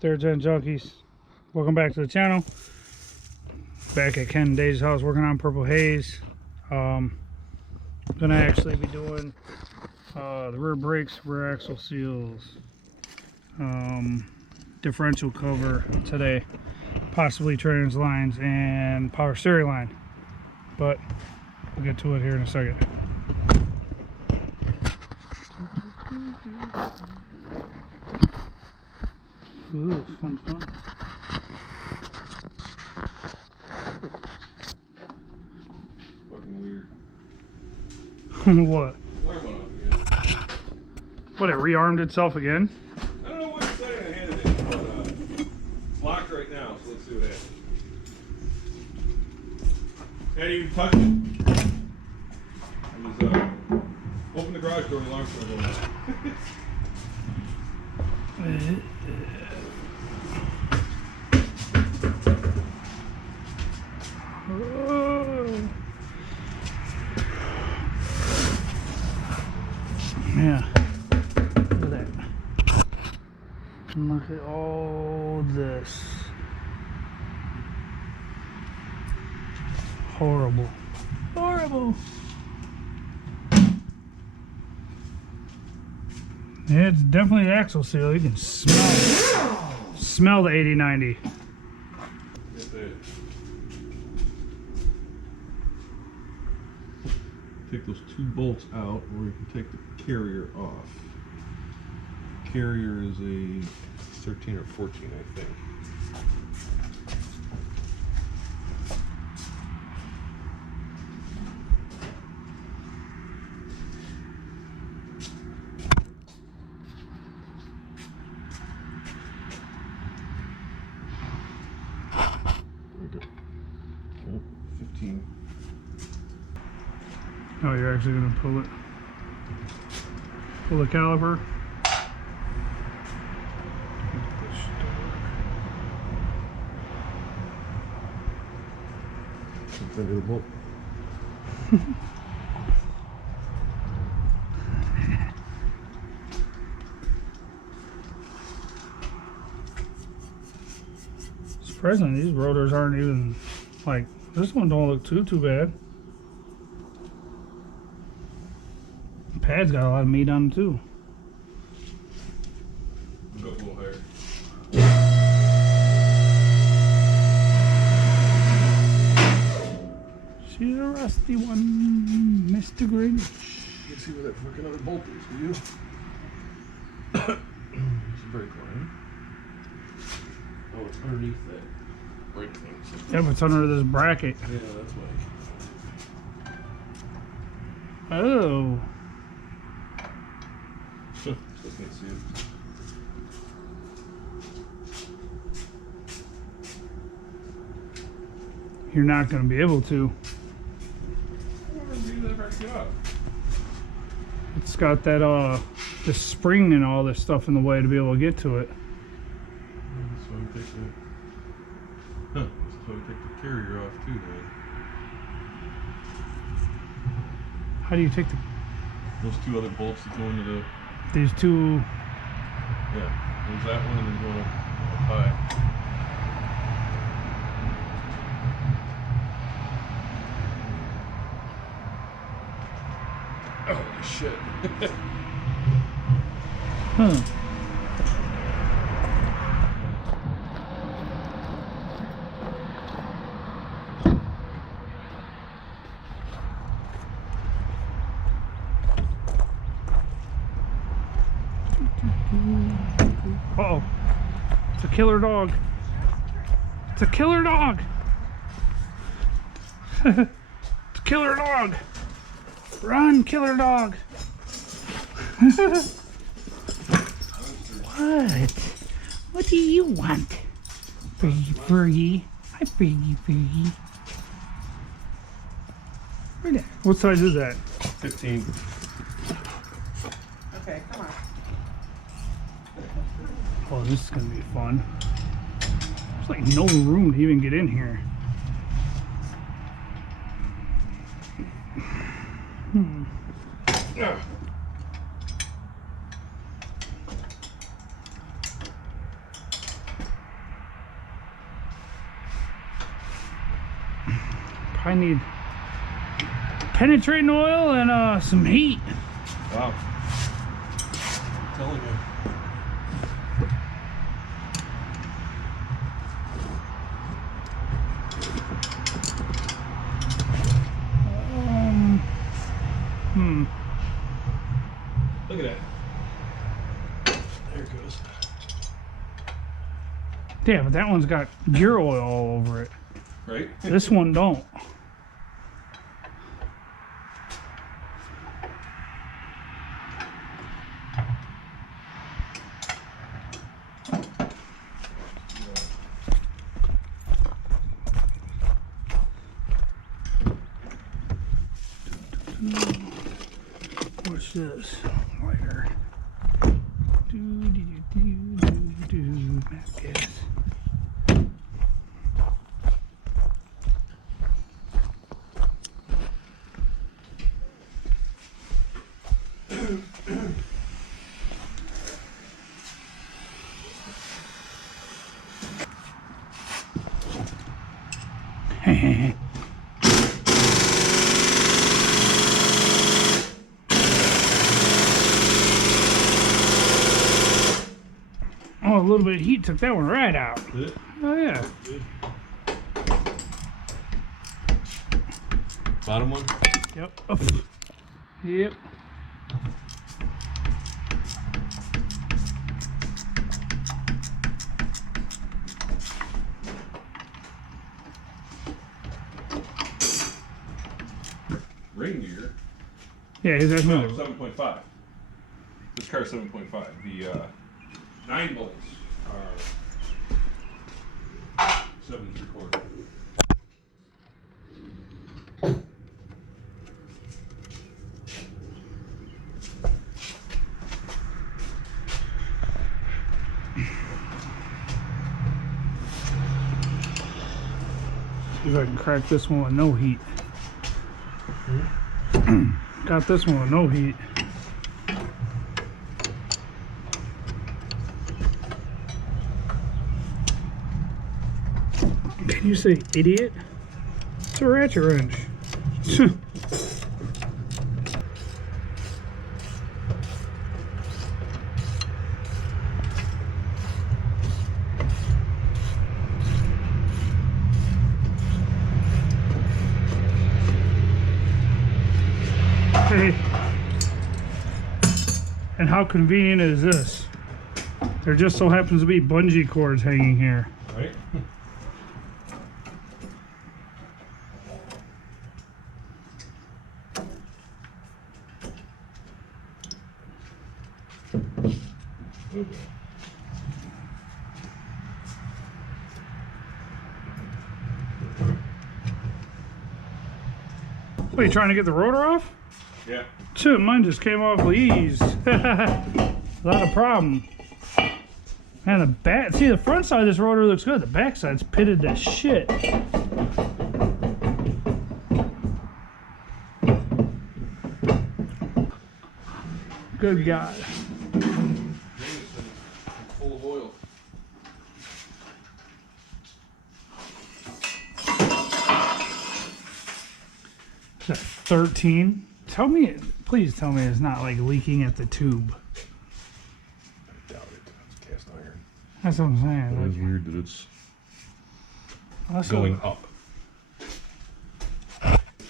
Third Gen Junkies, welcome back to the channel. Back at Ken and Dave's house working on Purple Haze. Gonna actually be doing the rear brakes, rear axle seals, differential cover today, possibly trans lines and power steering line, but we'll get to it here in a second. Ooh, fun. Fucking weird. What? Alarm went off again. What, it rearmed itself again? I don't know what setting I had it in, but it's locked right now, so let's see what happens. Can't even touch it. I was open the garage door, the alarm started going off. Yeah, look at that. Look at all this. Horrible. Yeah, it's definitely the axle seal. You can smell the 8090. Take those two bolts out, or you can take the carrier off. Carrier is a 13 or 14, I think. There we go. Oh, 15. Oh, you're actually going to pull it. Pull the caliper. Under the bolt. Surprisingly, these rotors aren't even like, this one don't look too bad. The pad's got a lot of meat on it too. Go a little higher. She's a rusty one, Mr. Grinch. You can see where that fucking other bolt is, do you? It's a brake line. Oh, it's underneath that brake thing. Yep, it's under this bracket. Yeah, that's why. Oh. Still can't see it. You're not going to be able to. It's got that the spring and all this stuff in the way to be able to get to it. So we take the carrier off too, man. How do you take Those two other bolts that go into the, these two? yeah, there's that one and then going up high. Holy shit. Huh. Uh-oh. It's a killer dog. It's a killer dog. It's a killer dog. Run, killer dog. What? What do you want? Fergie. Hi, Fergie. What size is that? 15. Okay, come on. Oh, this is gonna be fun. There's like no room to even get in here. probably need penetrating oil and some heat. Wow. I'm telling you. Look at that. There it goes. Yeah, but that one's got gear oil all over it. Right? This one don't. What's this? Lighter. Map gas. Oh, a little bit of heat took that one right out. Did it? Oh yeah. Good. Bottom one? Yep. Up. Yep. Ring gear. Yeah, he's asking No, me. 7.5. This car's 7.5. The 9 bolts are 7 3/4. See if I can crack this one with no heat. Got this one with no heat. Can you say idiot? It's a ratchet wrench. Hey. And how convenient is this? There just so happens to be bungee cords hanging here. Right? Okay. What, you trying to get the rotor off? Yeah. Shit, mine just came off with ease. Not a problem. Man, the back, see the front side of this rotor looks good. The back side's pitted to shit. Good God. Full of oil. Is that 13? Tell me, please tell me it's not like leaking at the tube. I doubt it. It's cast iron. That's what I'm It saying. is weird that it's Like, going up.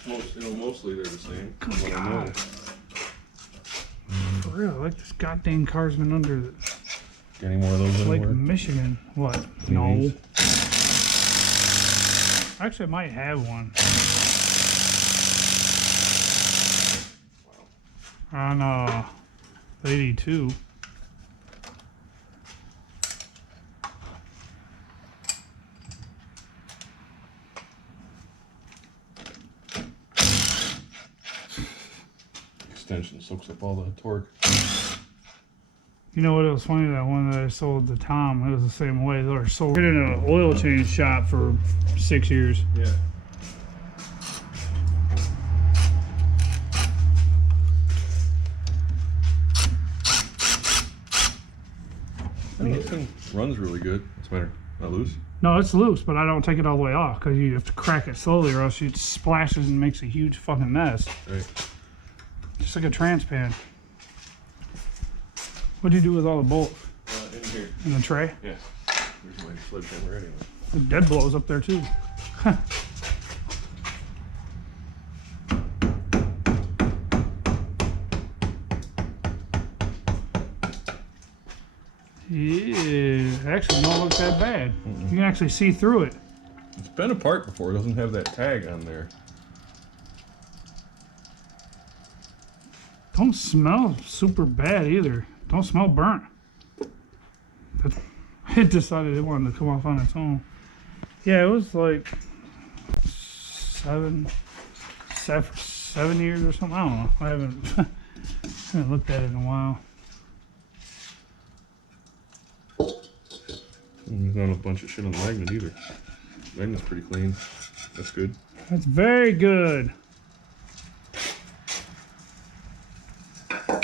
Mostly they're the same. Good What I know. God. For real, like this goddamn car's been under Any more of those Lake anywhere? Michigan. What? No. Actually, I might have one. On 82. Extension soaks up all the torque. You know what? It was funny, that one that I sold to Tom, it was the same way. They were sold in an oil change shop for 6 years. Yeah. This thing runs really good. It's a matter Not loose? No, it's loose, but I don't take it all the way off because you have to crack it slowly or else it splashes and makes a huge fucking mess. Right. Just like a trans pan. What do you do with all the bolts? In here. In the tray? Yeah. There's my sledgehammer anyway. The dead blows up there too. Yeah, actually don't look that bad. You can actually see through it. It's been apart before. It doesn't have that tag on there. Don't smell super bad either. Don't smell burnt. It decided it wanted to come off on its own. Yeah, it was like 7 years or something. I don't know. I haven't looked at it in a while. There's not a bunch of shit on the magnet either. Magnet's pretty clean. That's good. That's very good.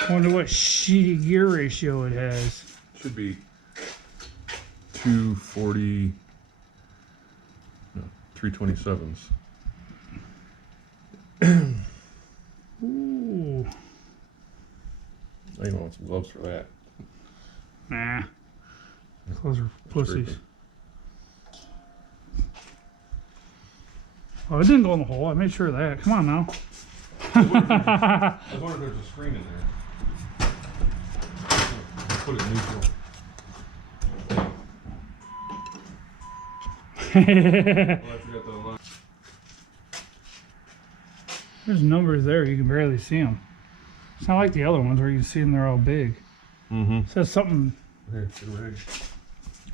Wonder what shitty gear ratio it has. Should be 240. No, 327s. Ooh. I even want some gloves for that. Nah. Those are pussies. Oh, it didn't go in the hole. I made sure of that. Come on now. I was wondering if there's a screen in there. Put it in neutral. Oh, I forgot the line. There's numbers there. You can barely see them. It's not like the other ones where you can see them. They're all big. Mm-hmm. It says something. Here, get away. I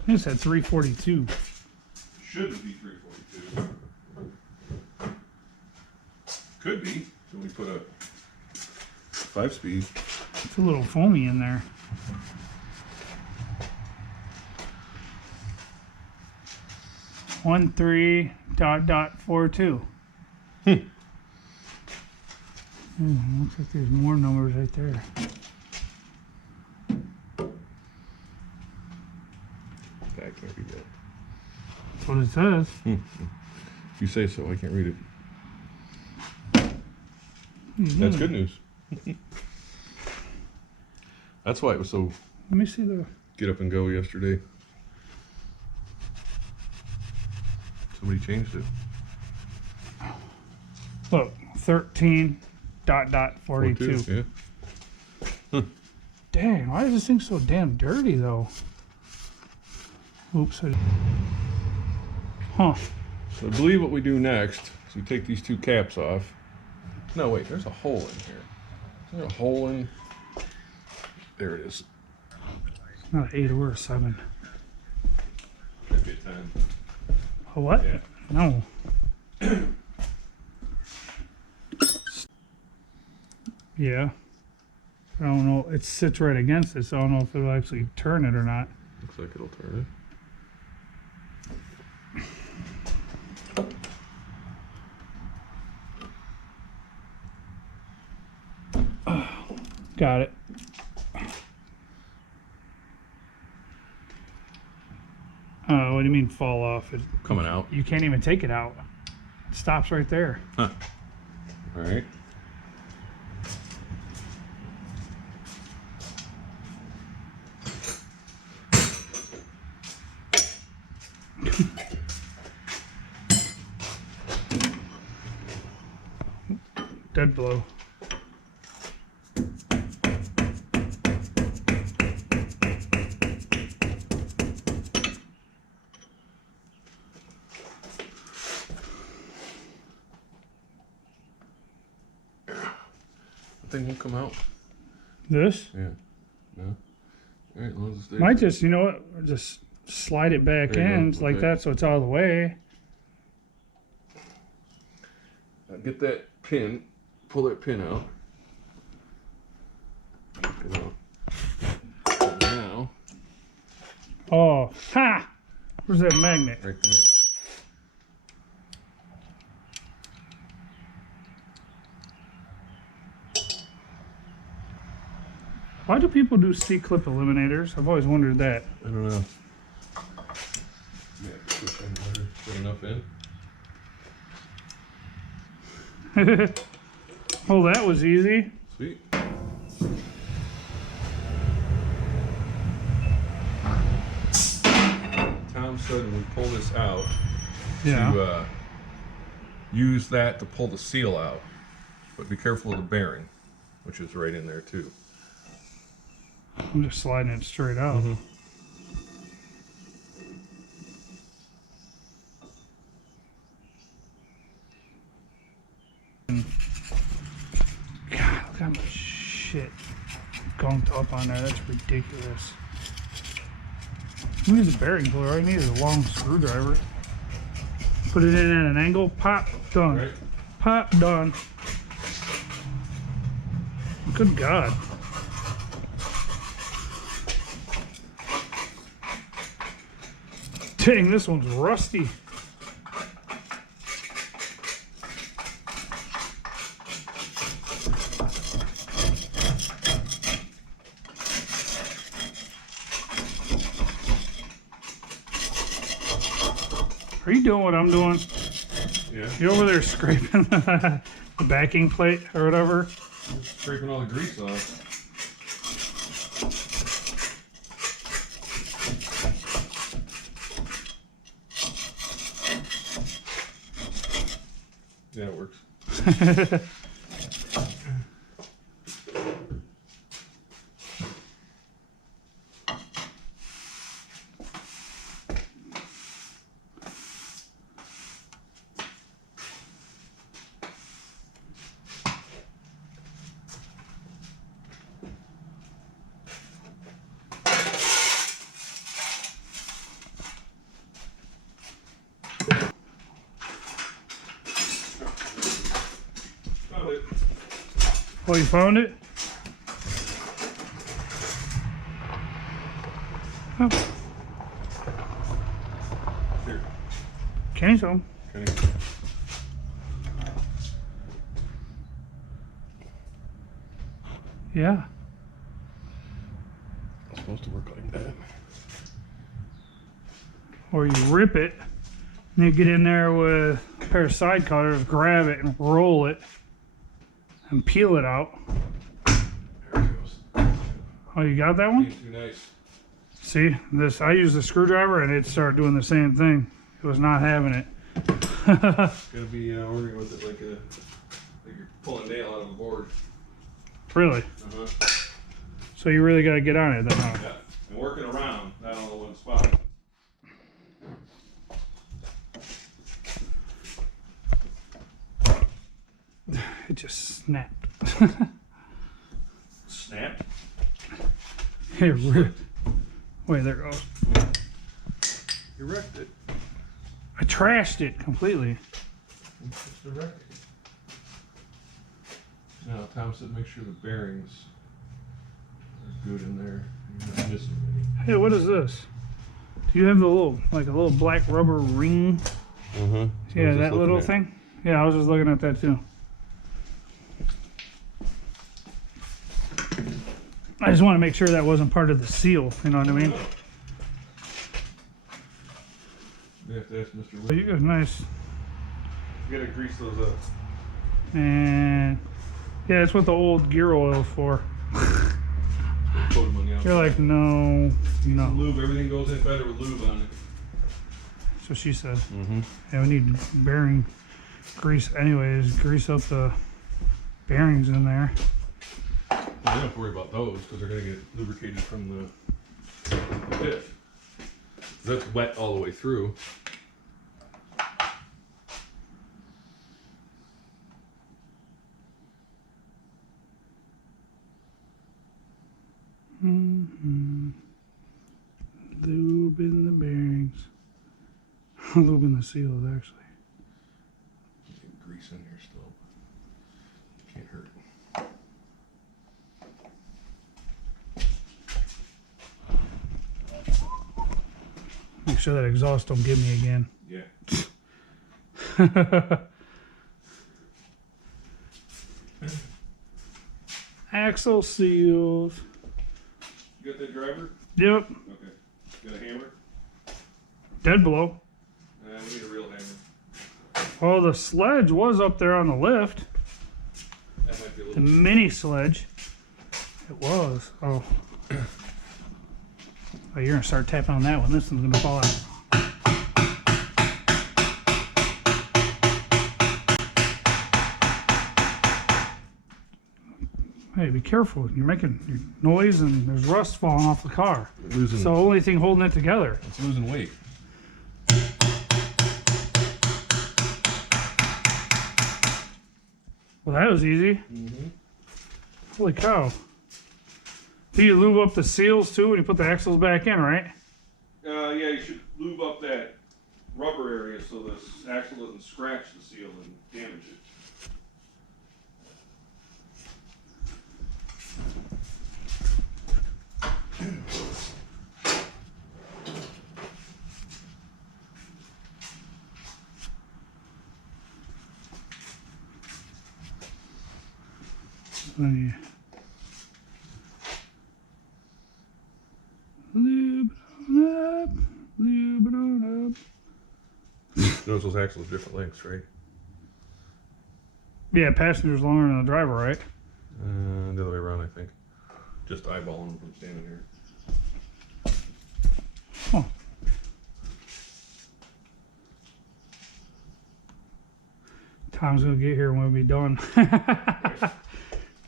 think it said 342. Shouldn't be 342. Could be. So we put a 5-speed. It's a little foamy in there. One 3.42. Looks like there's more numbers right there. I can't read that. That's what it says. If you say so, I can't read it. That's good news. That's why it was so Let me see the. get up and go yesterday. Somebody changed it. Look, 13.42. Yeah. Dang, why is this thing so damn dirty though? Oops. Huh. So I believe what we do next is we take these two caps off. No, wait, there's a hole in here. Is there a hole in? There it is. Not an 8 or a 7. Could be a 10. A what? Yeah. No. Yeah. I don't know. It sits right against it, so I don't know if it'll actually turn it or not. Looks like it'll turn it. Got it. What do you mean fall off? Coming out. You can't even take it out. It stops right there. Huh. All right. Dead blow. Thing won't come out. This? Yeah. No. All right, as long as it stays. Might just, you know what? Just slide it back There you in go. like Okay. that so it's out of the way. Now get that pin. Pull that pin out. Now, Oh, ha! Where's that magnet? right there. Why do people do C-clip eliminators? I've always wondered that. I don't know. Push in harder. Put enough in. Oh, that was easy. Sweet. Tom said when we pull this out, Yeah. to use that to pull the seal out. But be careful of the bearing, which is right in there too. I'm just sliding it straight out. Mm-hmm. God, look how much shit gunked up on there. That's ridiculous. I need a bearing puller. All I need is a long screwdriver. Put it in at an angle, pop, done. Right. Pop, done. Good God. Dang, this one's rusty. Are you doing what I'm doing? Yeah. You over there scraping the backing plate or whatever? Just scraping all the grease off. Yeah, it works. Found it. Oh, you found it? Oh, Here. can you show 'em? Okay. Yeah. It's supposed to work like that. Or you rip it, and you get in there with a pair of side cutters, grab it and roll it, and peel it out. There it goes. Oh, you got that one? Ain't too nice. See, this, I used the screwdriver and it started doing the same thing. It was not having it. Gotta be working with it like you're pulling a nail out of a board. Really? Uh-huh. So you really got to get on it then, huh? Yeah. And working around, not on the one spot. It just snapped. Snapped. It ripped. Wait, there it goes. You wrecked it. I trashed it completely. Just a wreck. Now, Tom said make sure the bearings are good in there. You're not missing any. Hey, what is this? Do you have the little, like a little black rubber ring? Mm-hmm. Yeah, that little thing? Yeah, I was just looking at that too. I just want to make sure that wasn't part of the seal, you know what I mean? You have to ask Mr. So you got nice. You gotta grease those up. And yeah, that's what the old gear oil is for. Coat them on the outside. You're like, no, no. Lube, everything goes in better with lube on it. That's what she said. Mm-hmm. Yeah, we need bearing grease anyways. Grease up the bearings in there. Well, you don't have to worry about those because they're going to get lubricated from the diff. That's wet all the way through. Mm-hmm. Lube in the bearings. Lube in the seals, actually. Get grease in here still. Can't hurt. Make sure that exhaust don't get me again. Yeah. Axle seals. You got that driver? Yep. Okay. Got a hammer? Dead blow. Oh, the sledge was up there on the lift. That might be a The little. mini sledge. It was. Oh. Oh, you're gonna start tapping on that one. This one's gonna fall out. Hey, be careful. You're making noise and there's rust falling off the car. Losing. It's the only thing holding it together. It's losing weight. Well, that was easy. Mm-hmm. Holy cow. Do you lube up the seals too when you put the axles back in, right? Yeah, you should lube up that rubber area so the axle doesn't scratch the seal and damage it. Lube it on up. Lube it on up. Notice those axles different lengths, right? Yeah, passenger's longer than the driver, right? The other way around, I think. Just eyeballing them from standing here. Huh. Tom's gonna get here when we'll be done.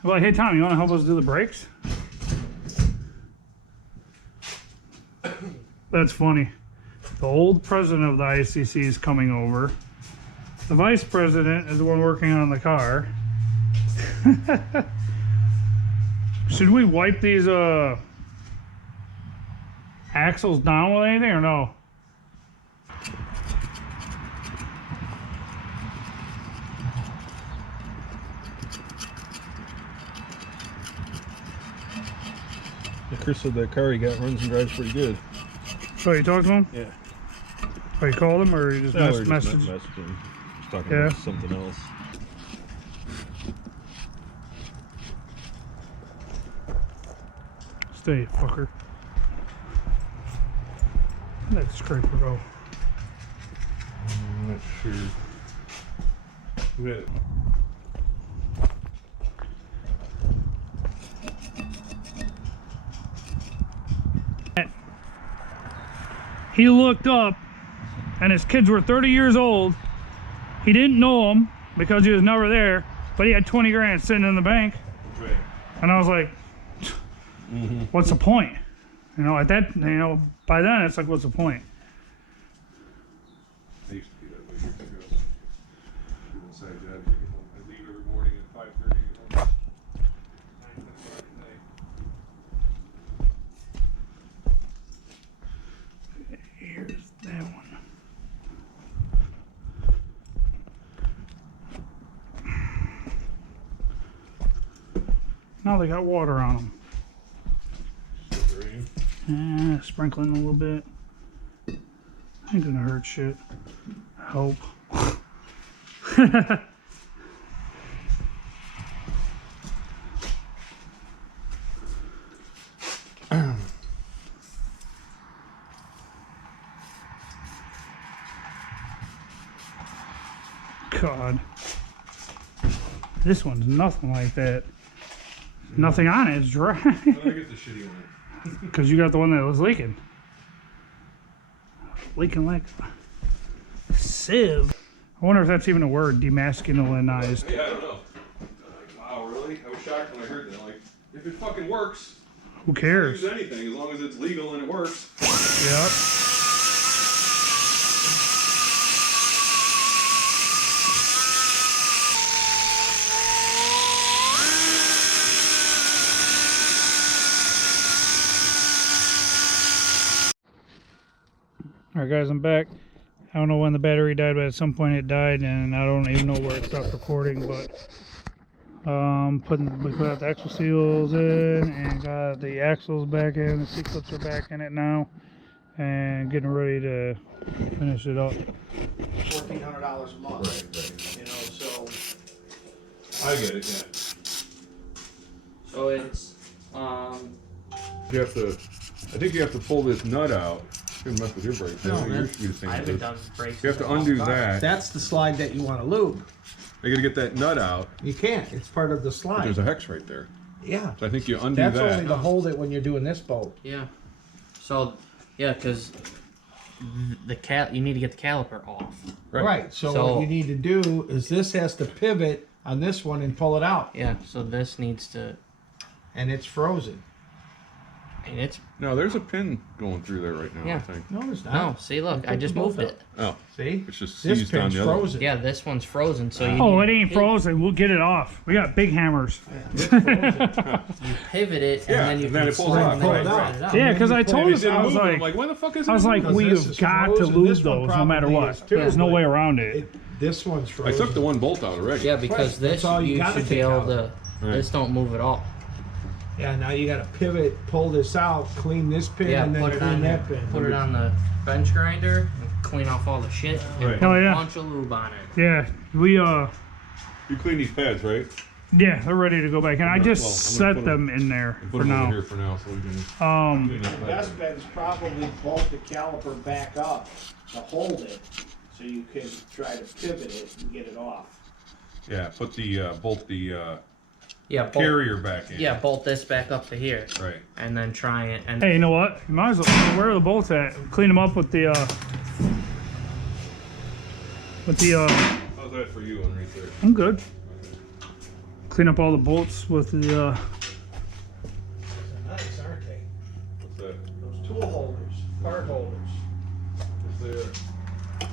I'm like, hey Tom, you wanna help us do the brakes? That's funny. The old president of the ICC is coming over. The vice president is the one working on the car. Should we wipe these axles down with anything or no? Chris said that car he got runs and drives pretty good. So you talked to him? Yeah. Oh, you called him or you just messaged? Messaging. Just talking Yeah. about something else. Stay, fucker. Where'd that scraper go? I'm not sure. Yeah. He looked up and his kids were 30 years old. He didn't know them because he was never there, but he had 20 grand sitting in the bank. Right. And I was like, what's the point? You know, at that, you know, by then it's like, what's the point? I used to do that way. Doing side jobs. I leave every morning at 5:30. Get home 9:10 at night. Here's that one. Now they got water on them. Sprinkling a little bit. Ain't gonna hurt shit. I hope. God. This one's nothing like that. Nothing on it, it's dry. Well, I get the shitty one. Because you got the one that was leaking. Leaking like a sieve. I wonder if that's even a word, demasculinized. Yeah, I don't know. Wow, really? I was shocked when I heard that. Like, if it fucking works, Who cares? use anything as long as it's legal and it works. Yep. Alright guys, I'm back. I don't know when the battery died, but at some point it died, and I don't even know where it stopped recording, but we put out the axle seals in and got the axles back in, the seat clips are back in it now, and getting ready to finish it up. $1,400 a month. Right. You know, so I get it, yeah. so it's You have to, I think you have to pull this nut out Didn't mess with your brakes. No, Yours should be the same I as haven't this. done brakes. You have to in a long undo time. that. That's the slide that you want to lube. You gotta get that nut out. You can't. It's part of the But slide. there's a hex right there. Yeah. So I think you undo That's that. only to hold it when you're doing this bolt. Yeah. So, yeah, because you need to get the caliper off. Right. So, So- what you need to do is this has to pivot on this one and pull it out, Yeah. So this needs to, and it's frozen. and it's No, there's a pin going through there right now, Yeah. I think. No, it's not. no. See, look, I took just the bolt moved out. it. Oh, See? it's just This seized on pin's the other one. frozen. Yeah, this one's frozen. So you Oh, it need ain't to frozen. We'll get it off. We got big hammers. You pivot it, Yeah, and then you and then can it pulls slide out. and Pull then it slide out. it out. Yeah, because I told It us, didn't I was move. I'm like, like, why the fuck is I was like, Because we this have is got to frozen. lose This one those no matter probably what. is too, There's no but way around it. This one's I frozen. took the one bolt out already. Yeah, because That's this all you you gotta should be take able out. to. Right. This don't move at all. Yeah, now you got to pivot, pull this out, clean this pin, Yeah, and then put it clean on that pin. Put it on the bench grinder, and clean off all the shit, and Right. put Hell a yeah. bunch of lube on it. Yeah, we You clean these pads, right? yeah, they're ready to go back in. I just Well, I'm set gonna them in there Put for them over now. here for now so we can clean that back. Best bet is probably bolt the caliper back up to hold it, so you can try to pivot it and get it off. Yeah, put the bolt the Yeah, bolt, carrier back in. yeah, bolt this back up to here, Right. and then try it. And Hey, you know what? You might as well. Where are the bolts at? Clean them up with the. How's that for you on right there? I'm good. Clean up all the bolts with the. Nice, aren't they? What's that? Those tool holders, part holders. What's there?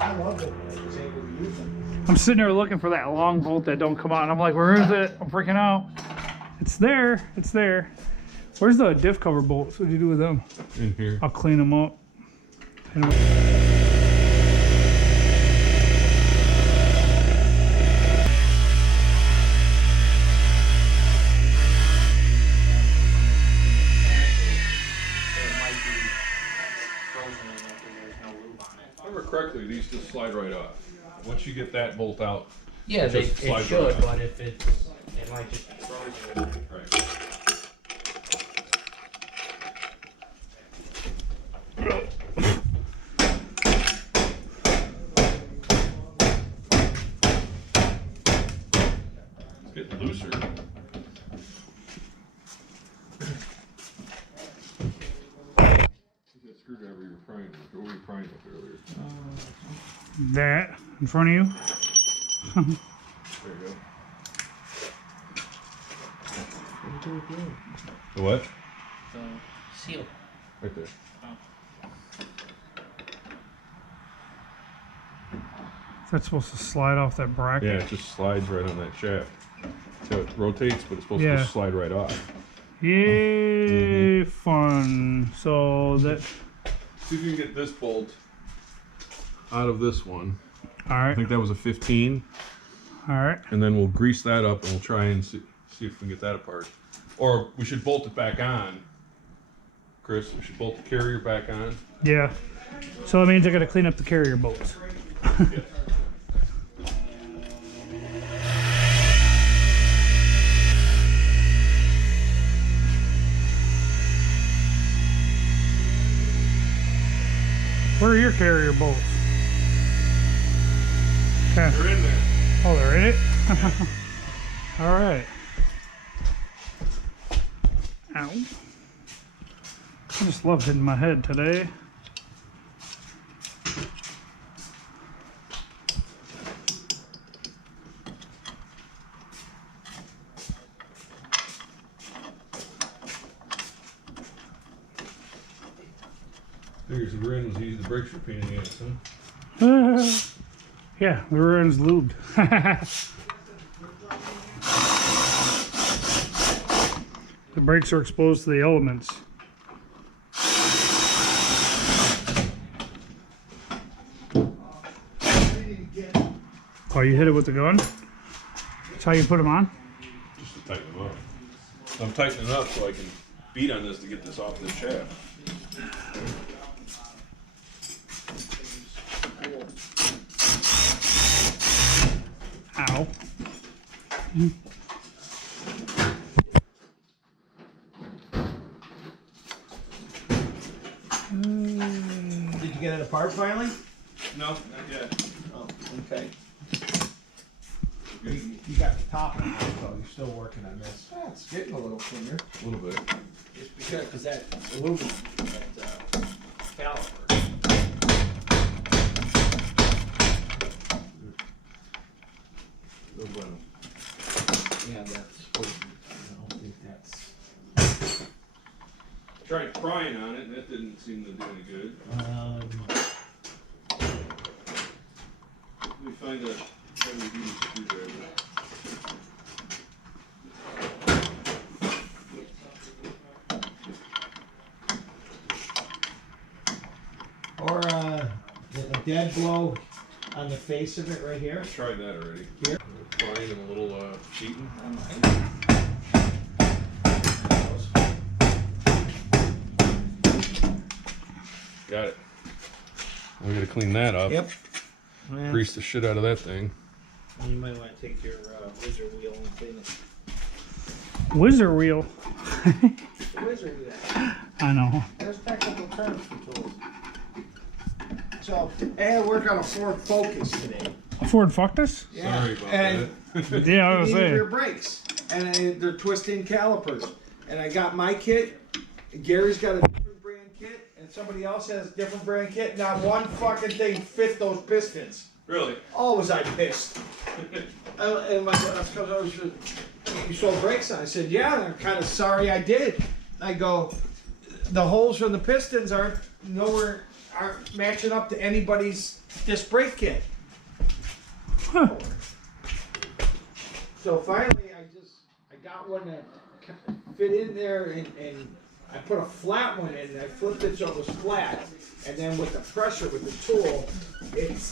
I love it when I was able to use them. I'm sitting there looking for that long bolt that don't come out. And I'm like, where is it? I'm freaking out. It's there. It's there. Where's the diff cover bolts? What do you do with them? In here. I'll clean them up. it might be frozen in there because there's no lube on it. If I remember correctly, these just slide right off. Once you get that bolt out. Yeah, It just it slides should, right out. but if it might just be frozen in there. Right. It's getting looser. That screwdriver you were prying with, what were you prying with earlier? That in front of you. There you go. What do you do with the lube? The what? The seal. Right there. That's supposed to slide off that bracket. Yeah, it just slides right on that shaft. So it rotates, but it's supposed to Yeah. just slide right off. Yay, fun. So that. See if you can get this bolt out of this one. All I right. think that was a 15. All right. And then we'll grease that up and we'll try and see if we can get that apart. Or we should bolt it back on. Chris, we should bolt the carrier back on. Yeah. So that means I got to clean up the carrier bolts. Where are your carrier bolts? Okay. They're in there. Oh, they're in it? All right. Ow. I just love hitting my head today. Figures the rim was easy, the brakes were pain in the ass, huh? Yeah, the rear end's lubed. The brakes are exposed to the elements. Oh, you hit it with the gun? That's how you put them on? Just to tighten them up. I'm tightening it up so I can beat on this to get this off this shaft. Ow. get it apart finally? No, not yet. Oh, okay. You got the top on it, so you're still working on this. Yeah, it's getting a little cleaner. A little bit. It's because that aluminum, that caliper. No bueno. Yeah, that's. I don't think that's. Tried prying on it, and that didn't seem to do any good. Let me find a heavy duty screwdriver. Or a dead blow on the face of it right here. I tried that already. Here? Prying and a little cheating. Got it. We gotta clean that up. Yep. Grease the shit out of that thing. You might want to take your wizard wheel and clean it. Wizard wheel. Wizard wheel. I know. There's technical terms for tools. So, I had to work on a Ford Focus today. A Ford fucked us? Yeah. Sorry about and that. Yeah, I was they needed saying. rear brakes. And they're twisting calipers. And I got my kit. Gary's got a different brand kit. And somebody else has a different brand kit. Not one fucking thing fit those pistons. Really? Oh, was I pissed. And my boss comes over and said, you sold brakes on? I said, yeah, and I'm kind of sorry I did. I go, the holes from the pistons aren't matching up to anybody's disc brake kit. Huh. So finally, I got one that fit in there, and I put a flat one in, and I flipped it so it was flat, and then with the pressure with the tool,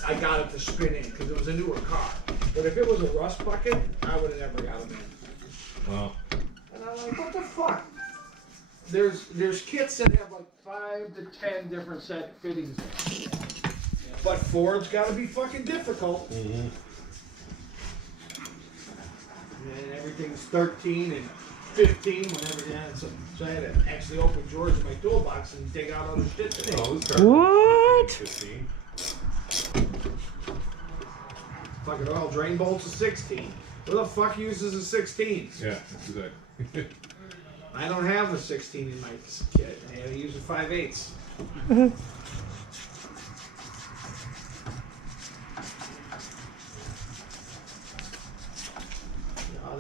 I got it to spin in because it was a newer car. But if it was a rust bucket, I would have never got them in. Wow. And I'm like, what the fuck? There's kits that have like 5 to 10 different set fittings in. But Ford's got to be fucking difficult. Mm-hmm. And everything's 13 and 15 whenever, yeah. So I had to actually open drawers in my toolbox and dig out other shit today. Oh, this car. What? 15. Fucking oil drain bolts is 16. Who the fuck uses a 16? Yeah, that's exactly. I don't have a 16 in my kit. I use a 5/8.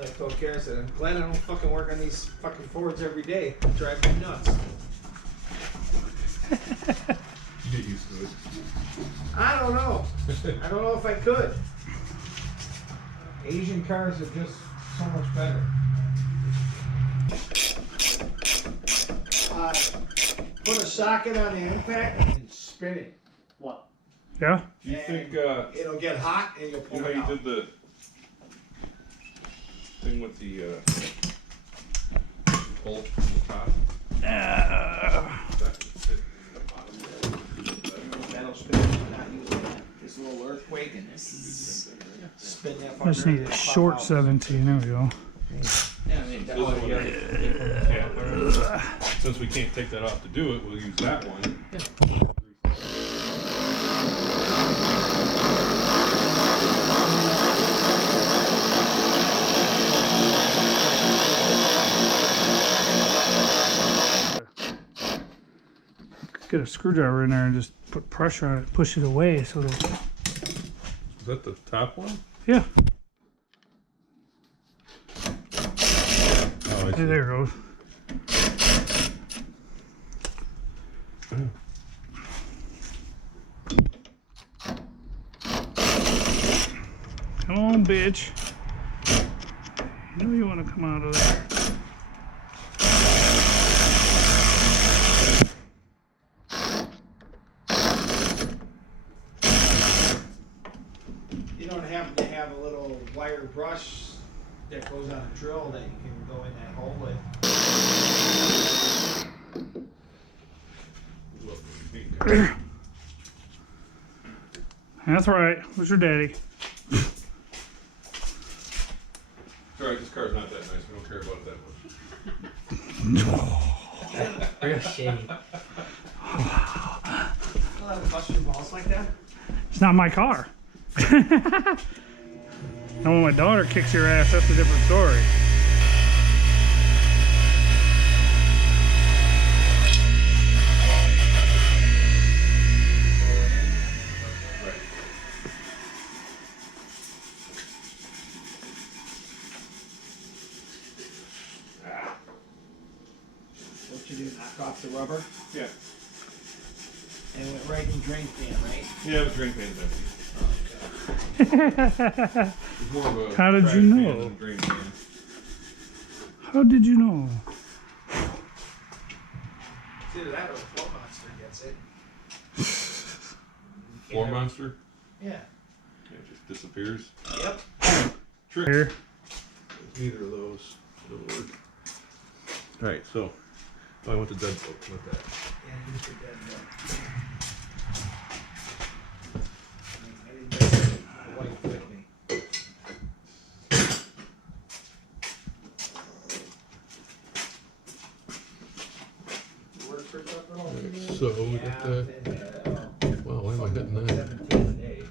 I told Kara, I said, I'm glad I don't fucking work on these fucking Fords every day. It drives me nuts. You get used to it. I don't know. I don't know if I could. Asian cars are just so much better. Put a socket on the impact and spin it. What? Yeah? Do you think, It'll get hot and you'll you pull know it how out. you did the thing with the bolt from the top? That can fit in the bottom there. That'll spin it. Not using that. This little earthquake and this spin that fucker. I just need a short 17. There we go. Yeah, I mean, that This one, one yeah. there. Since we can't take that off to do it, we'll use that one. Get a screwdriver in there and just put pressure on it, push it away so that, Is that the top one? yeah. Oh, I Hey, there it goes. Come on, bitch. You know you want to come out of there. You don't happen to have a little wire brush that goes on a drill that you can go in that hole with. That's right. Who's your daddy? It's alright, this car's not that nice. We don't care about it that much. Real shitty. Well, want to bust your balls like that? It's not my car. And when my daughter kicks your ass, that's a different story. What you do, knock off the rubber? Yeah. And it went right in the drain pan, right? Yeah, the drain pan's empty. It's more of a How did trash you can know? than a drain pan. How did you know? It's either that or a floor monster gets it. Floor monster? Yeah. Yeah, it just disappears. Yep. Trick. Here. Neither of those will work. Alright, so I want the deadbolt with that. Yeah, use the dead book. I didn't bring my wife with me. Work for supper all Alright, day? so we got Yeah, that. and, Wow, why am I hitting that? 17 a day.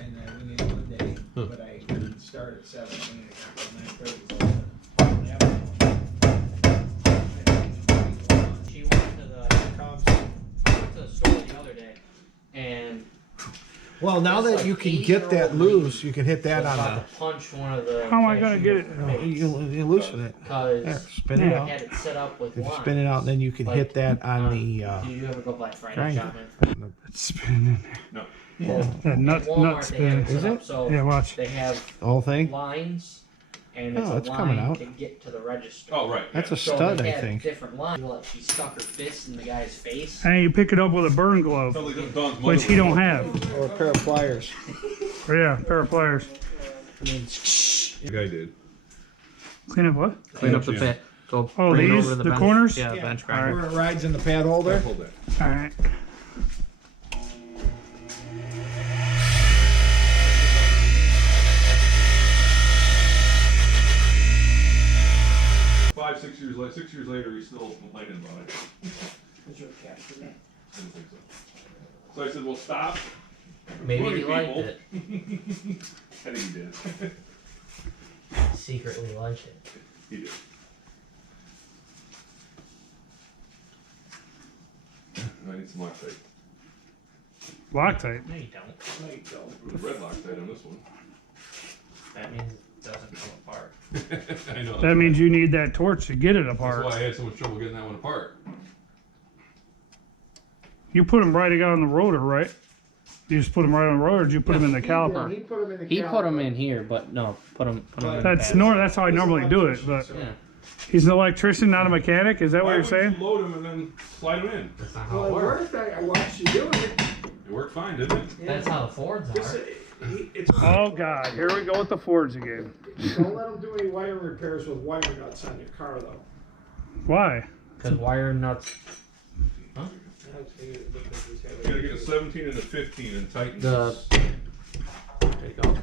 And we need one day, Huh. but I start at 7. I mean, I got 9:30. She went to the store the other day, and Well, now There's that like you can 8-year-old get that lady loose, you can hit that was on about to punch one of the. How am I gonna get it? you loosen it. There, Because spin it Yeah. I out. had it set up with If you lines. spin it out, then you can Like, hit that on the. Did you ever go Black Friday grinder. shopping? It's spinning in there. No. Yeah. That nut, At Walmart, nut they have spinning. it set Is up it? So Yeah, watch. they have The whole thing. lines, and it's Oh, a it's line coming out. to get to the register. Oh, right. That's yeah. a So stud, they I had think. different lines. Like she stuck her fist in the guy's face. And you pick it up with a burn glove, Totally Dawn's which mother he was- don't have. Or a pair of pliers. Or yeah, pair of pliers. The guy did. Clean up what? Clean up the Yeah. pit. So Oh, bring it these? over to The bench. corners? Yeah, Yeah. bench All grinder. right. Where it rides in the pad holder. Hold that. All right. Five, 6 years later, 6 years later, he's still complaining about it. Is there a cash for that? I didn't think so. So I said, well, stop. Maybe Morning, he liked people. it. I think he did. Secretly liked it. He did. I need some Loctite. Loctite. No, you don't. No, you don't. There's red Loctite on this one. That means it doesn't come apart. I know. That means you need that torch to get it That's apart. why I had so much trouble getting that one apart. You put them right on the rotor, right? You just put them right on the rotor, or did you put them in the caliper? He put them in the He put them caliper. in here, but no, put them in That's the That's how I normally do it. But Yeah, he's an electrician, not a mechanic. Is that what Why you're would saying? you load them and then slide them in? that's not how Well, it it works. worked. I watched you do it. It worked fine, didn't it? That's how the Fords This, are. it's, Oh God, here we go with the Fords again. don't let them do any wire repairs with wire nuts on your car, though. Why? Because wire nuts. You gotta get a 17 and a 15 and tighten The- this. There you go.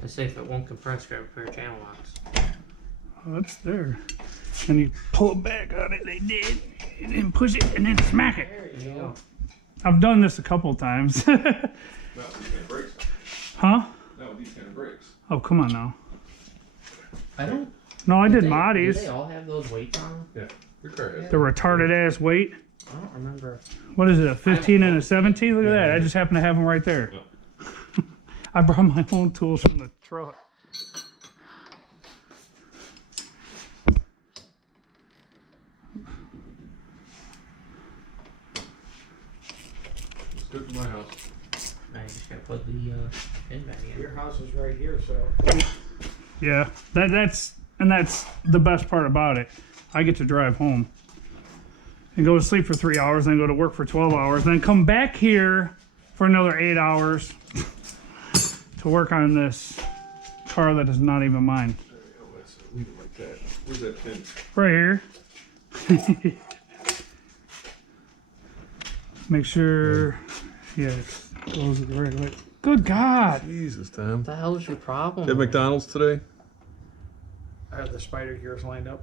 They say if it won't compress, grab a pair of channel locks. Oh, that's there. And you pull it back on it. They did, and then push it, and then smack it. There you go. I've done this a couple times. Not with these kind of brakes. Huh? Not with these kind of brakes. Oh, come on now. I don't. No, I did Do Moddies. they all have those weights on them? Yeah. Your car has. The retarded ass weight. I don't remember. What is it, a 15 and a 17? Look at that. I just happen to have them right there. I brought my own tools from the truck. It's good for my house. I just gotta put the pin back in. Your house is right here, so. Yeah, that's the best part about it. I get to drive home and go to sleep for 3 hours, then go to work for 12 hours, then come back here for another 8 hours to work on this car that is not even mine. There we go. Let's leave it like that. Where's that pin? Right here. Make sure, yeah, it goes the right way. Good God! Jesus, Tom. What the hell is your problem? At McDonald's today? I have the spider gears lined up.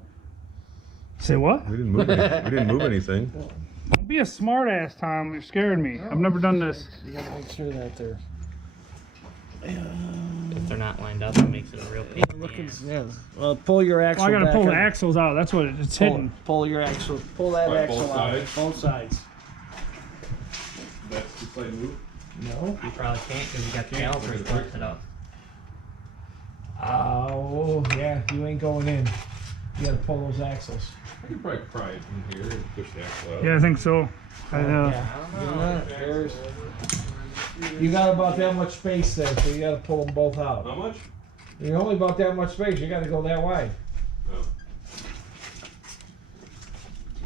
Say what? We didn't move. We didn't move anything. Don't be a smart ass, Tom. You're scaring me. I've never done this. You gotta make sure that they're If they're not lined up, it makes it a real pain. in the looking. ass. Yeah. Well, pull your Well, axle. I gotta back pull the on- axles out. That's what it's hidden. Pull your axle. Pull that Right, axle both out. sides? Both sides. That's the side move. No. You probably can't because you got the calipers busted up. Oh yeah, you ain't going in. You gotta pull those axles. I could probably pry it in here and push the axle out. Yeah, I think so. You got about that much space there, so you gotta pull them both out. How much? You're only about that much space. You gotta go that wide.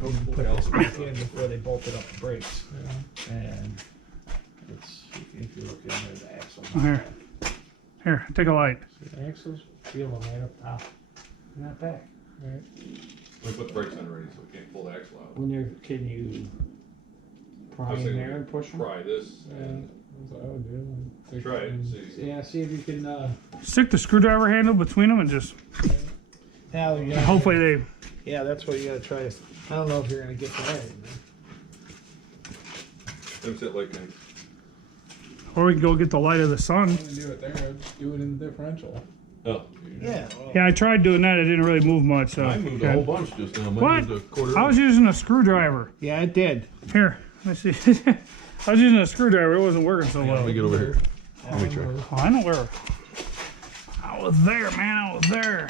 Oh. Put this back in before they bolted up the brakes. And it's, if you look in there, the axles. Here. Here, take a light. See the axles? Feel them right up top. And that back. Right. We put the brakes on already, so we can't pull the axle out. When they're, can you I pry was in thinking there and push them? Pry this and try it and see. Yeah, see if you can, Stick the screwdriver handle between them and just yeah, hopefully they. yeah, that's what you gotta try. I don't know if you're gonna get that. Don't sit like that. Or we can go get the light of the sun. Do it there. Just do it in the differential. Oh. Yeah. Yeah, I tried doing that. It didn't really move much. So. I moved a whole bunch just now. Mine What? moved a quarter. I was using a screwdriver. Yeah, it did. Here, let's see. I was using a screwdriver. It wasn't working so Let well. me get over here. Let me try. Oh, I know where. I was there, man. I was there.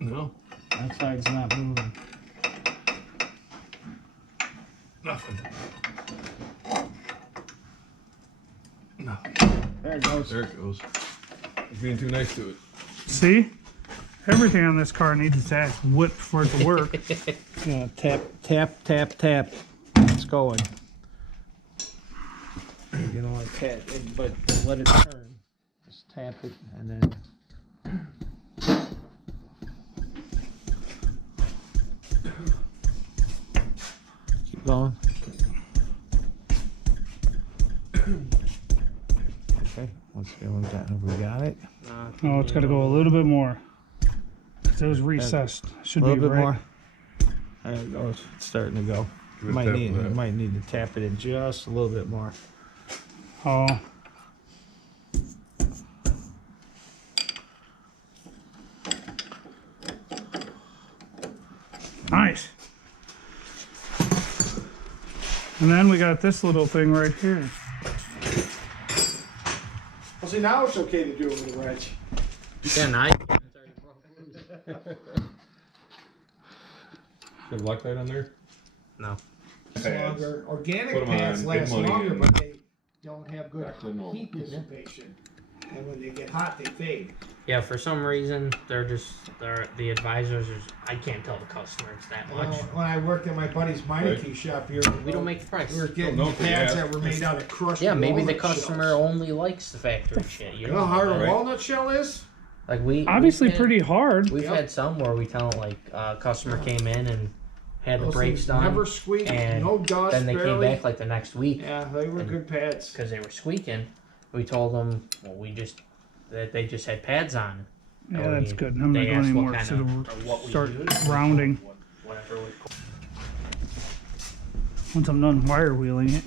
No. That side's not moving. Nothing. No. There it goes. There it goes. You're being too nice to it. See? Everything on this car needs its ass whipped for it to work. Yeah, tap, tap, tap, tap. It's going. You know, like tap, but don't let it turn. Just tap it and then. Keep going. Okay, let's see what we got. Have we got it? Oh, it's got to go a little bit more. It was recessed. Should A be little bit right. more. There it goes. It's starting to go. Give it a Might tap need, with that. might need to tap it in just a little bit more. Oh. Nice. And then we got this little thing right here. Well, see, now it's okay to do it with a wrench. Yeah, now you can. Got a Loctite on there? No. It's Pads. longer. Organic Put 'em pads on, last big money longer, and but they don't have good back to normal. heat dissipation. And when they get hot, they fade. Yeah, for some reason they're the advisors. I can't tell the customer it's that Well, much. when I worked at my buddy's Meineke shop here, We don't make the price. we were getting Don't know if they pads ask. that were made out of crushed Yeah, maybe the walnut customer shells. only likes the factory shit. You You know, know how hard a Right. walnut shell is? like we Obviously we've had- pretty hard. We've Yep. had some where we tell them like customer came in and had the Those brakes things done, never squeak, and no dust, then they barely. came back like the next week Yeah, they were and- good pads. because they were squeaking. We told them, well, that they just had pads on. Yeah, And that's we- good. I'm not they going asked what anymore. kind So of- we'll or what we start used, rounding whatever we once I'm done wire wheeling it.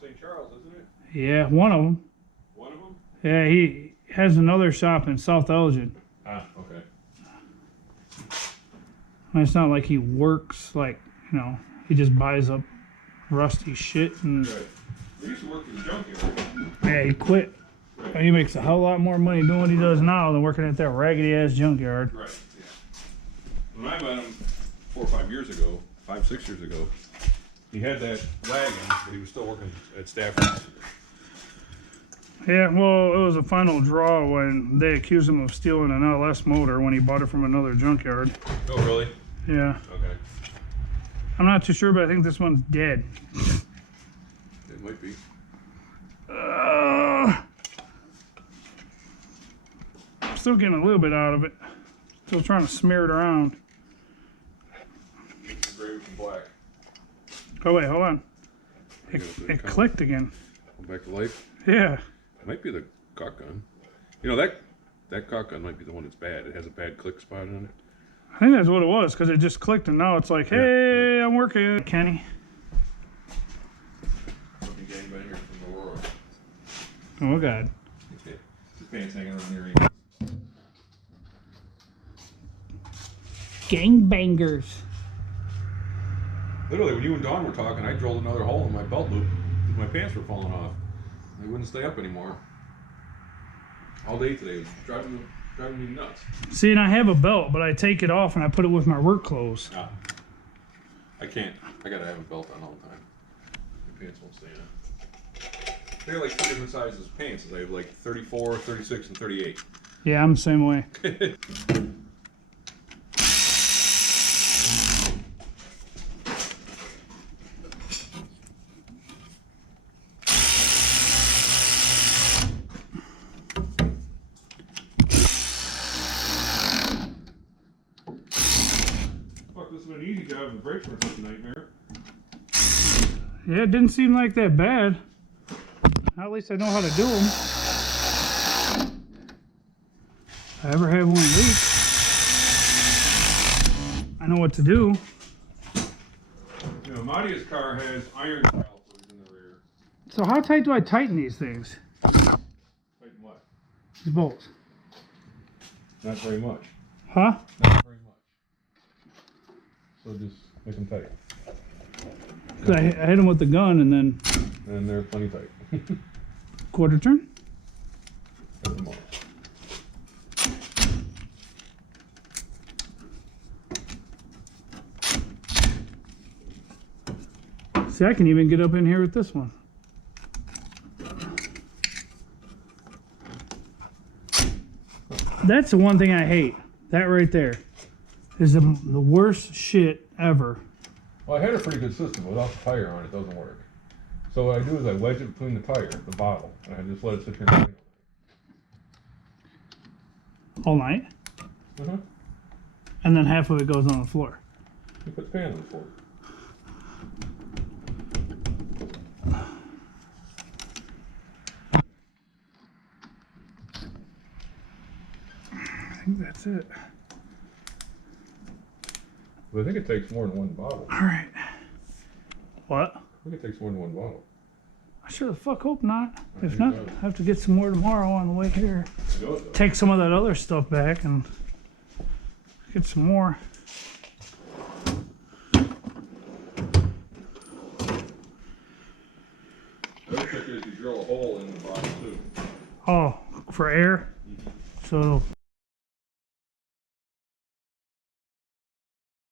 St. Charles, isn't it? Yeah, one of them. One of them? Yeah, he has another shop in South Elgin. Ah, okay. And it's not like he works like, he just buys up rusty shit and Right. We used to work in the junkyard. yeah, he quit. He makes a hell of a lot more money doing what he does now than working at that raggedy ass junkyard. Right. Yeah. When I met him 4 or 5 years ago, 5, 6 years ago, he had that wagon, but he was still working at Stafford's. Yeah, well, it was a final draw when they accused him of stealing an LS motor when he bought it from another junkyard. Oh, really? Yeah. Okay. I'm not too sure, but I think this one's dead. It might be. I'm still getting a little bit out of it. Still trying to smear it around. Gray with some black. Oh wait, hold on. I It, gotta put it it clicked again. Come back to life. Yeah. It might be the cock gun. You know, that cock gun might be the one that's bad. It has a bad click spot on it. I think that's what it was, because it just clicked and now it's like, hey, I'm working. Kenny. Fucking gangbanger from Aurora. Oh God. His pants hanging around your ankles. Gangbangers. Literally, when you and Dawn were talking, I drilled another hole in my belt loop because my pants were falling off. They wouldn't stay up anymore. All day today. It was driving me nuts. See, and I have a belt, but I take it off and I put it with my work clothes. Ah. I can't. I gotta have a belt on all the time. My pants won't stay on. They're like 2 different sizes of pants. I have like 34, 36, and 38. Yeah, I'm the same way. Fuck, this has been an easy job. The brakes were such a nightmare. Yeah, it didn't seem like that bad. At least I know how to do them. If I ever have one leak, I know what to do. You know, Madia's car has iron calipers in the rear. So how tight do I tighten these things? Tighten what? These bolts. Not very much. Huh? Not very much. So just make them tight. 'Cause I hit them with the gun and then And they're plenty tight. quarter turn. At the most. See, I can even get up in here with this one. That's the one thing I hate. That right there is the worst shit ever. Well, I had a pretty good system. Without the tire on, it doesn't work. So what I do is I wedge it between the tire, the bottle, and I just let it sit here and All night. And then half of it goes on the floor. You put the pan on the floor. I think that's it. But I think it takes more than one bottle. All right. What? I think it takes more than one bottle. I sure the fuck hope not. If think not, so. I have to get some more tomorrow on the way here. I know it does. Take some of that other stuff back and get some more. The other trick is you drill a hole in the bottom too. Oh, for air? So it'll